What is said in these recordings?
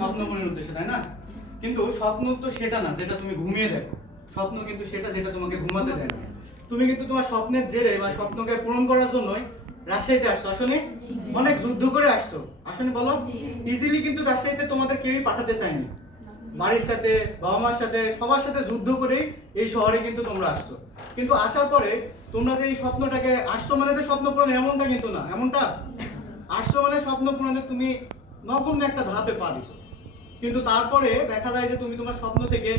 স্বপ্ন পূরণের উদ্দেশ্যে, তাই না? কিন্তু স্বপ্ন তো সেটা না যেটা তুমি ঘুমিয়ে দেখো। স্বপ্ন কিন্তু সেটা যেটা তোমাকে ঘুমাতে দেয় না। তুমি কিন্তু তোমার স্বপ্নের জেরে বা স্বপ্নকে পূরণ করার জন্যই রাজশাহীতে আসছো, আসনি? অনেক যুদ্ধ করে আসছো, আসনি বলো? ইজিলি কিন্তু রাজশাহীতে তোমাদের কেউই পাঠাতে চায়নি। বাড়ির সাথে, বাবা মার সাথে, সবার সাথে যুদ্ধ করে এই শহরে কিন্তু তোমরা আসছো। কিন্তু আসার পরে তোমরা যে এই স্বপ্নটাকে আসছো মানে যে স্বপ্ন পূরণ এমনটা কিন্তু না। এমনটা আসছো মানে স্বপ্ন পূরণে তুমি নগণ্য একটা ধাপে পা দিছো। কিন্তু তারপরে দেখা যায় যে তুমি তোমার স্বপ্ন থেকে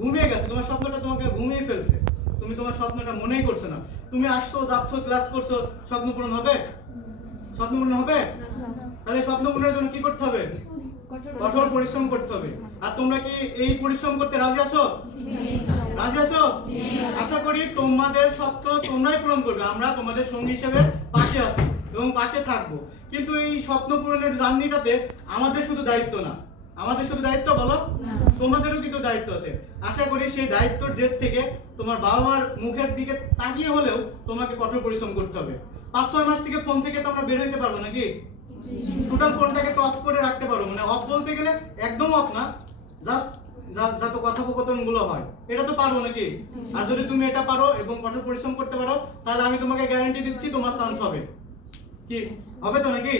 ঘুমিয়ে গেছো, তোমার স্বপ্নটা তোমাকে ঘুমিয়ে ফেলছে। তুমি তোমার স্বপ্নটা মনেই করছো না। তুমি আসছো, যাচ্ছ, ক্লাস করছো, স্বপ্ন পূরণ হবে? স্বপ্ন পূরণ হবে? তাহলে স্বপ্ন পূরণের জন্য কি করতে হবে? কঠোর পরিশ্রম করতে হবে। আর তোমরা কি এই পরিশ্রম করতে রাজি আছো? রাজি আছো? আশা করি তোমাদের স্বপ্ন তোমরাই পূরণ করবে। আমরা তোমাদের সঙ্গী হিসেবে পাশে আছি এবং পাশে থাকবো। কিন্তু এই স্বপ্ন পূরণের জার্নিটাতে আমাদের শুধু দায়িত্ব না, আমাদের শুধু দায়িত্ব বলো, তোমাদেরও কিন্তু দায়িত্ব আছে। আশা করি সেই দায়িত্বের জেদ থেকে তোমার বাবা মার মুখের দিকে তাকিয়ে হলেও তোমাকে কঠোর পরিশ্রম করতে হবে। 5-6 মাস থেকে ফোন থেকে তো আমরা বের হইতে পারবো নাকি? টোটাল ফোনটাকে তো অফ করে রাখতে পারো, মানে অফ বলতে গেলে একদম অফ না, জাস্ট যত কথোপকথন গুলো হয় এটা তো পারো নাকি? আর যদি তুমি এটা পারো এবং কঠোর পরিশ্রম করতে পারো তাহলে আমি তোমাকে গ্যারান্টি দিচ্ছি তোমার চান্স হবে। কি হবে তো নাকি?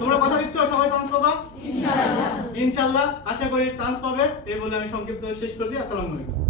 তোমরা কথা দিচ্ছ সবাই চান্স পাবা ইনশাআল্লাহ। ইনশাআল্লাহ আশা করি চান্স পাবে। এই বলে আমি সংক্ষিপ্ত শেষ করছি। আসসালামু আলাইকুম।